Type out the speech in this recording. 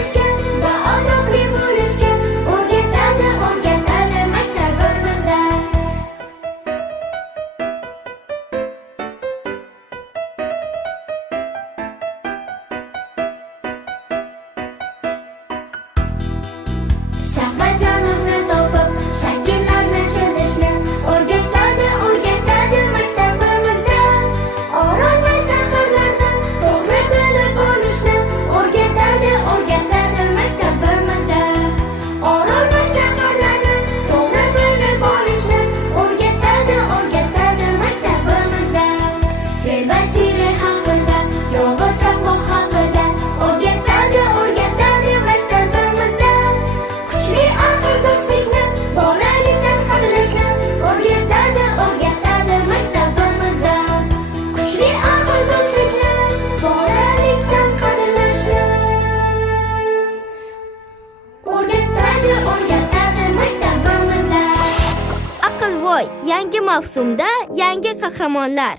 yashashga va odobli bo'lishga o'rgatadi maktabimizda. Sharq va janubni topib, shakllarni chizishni o'rgatadi maktabimizda. Orol va shaharlarni to'g'ri bilib olishni o'rgatadi maktabimizda. Orol va shaharlarni to'g'ri bilib olishni o'rgatadi maktabimizda. Fel va chili haqida, yomg'ir chaqmoq haqida o'rgatadi maktabimizda. Kuchli aql do'stlikni, bolalikdan qadrlashni o'rgatadi maktabimizda. Kuchli aql do'stlikni, bolalikdan qadrlashni o'rgatadi maktabimizda. Aqlvoy yangi mavsumda yangi qahramonlar.